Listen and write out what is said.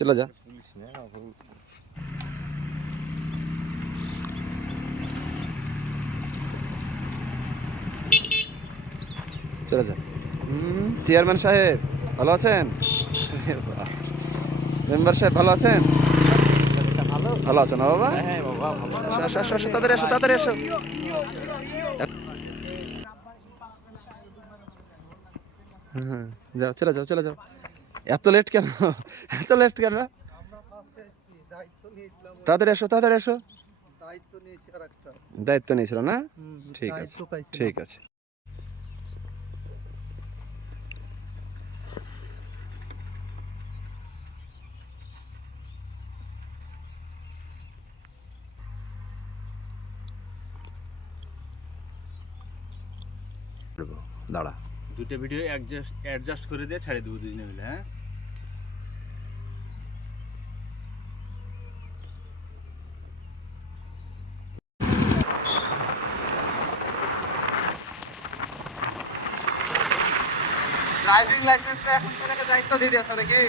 চলে যা। চলে যা। চেয়ারম্যান সাহেব ভালো আছেন? মেম্বার সাহেব ভালো আছেন? ভালো আছো না বাবা? আসো আসো আসো, তাড়াতাড়ি এসো, তাড়াতাড়ি এসো। হ্যাঁ, যাও, চলে যাও, চলে যাও। এত লেট কেন? এত লেট কেন? তাড়াতাড়ি এসো, তাড়াতাড়ি এসো। দায়িত্ব নিয়েছিল না? ঠিক আছে, ঠিক আছে। দাঁড়া, দুটো ভিডিও অ্যাডজাস্ট করে দিয়ে ছাড়ে দেবো দুজনে মিলে, হ্যাঁ? ড্রাইভিং লাইসেন্সটা এখন তোমাকে দায়িত্ব দিয়ে দিয়েছে নাকি?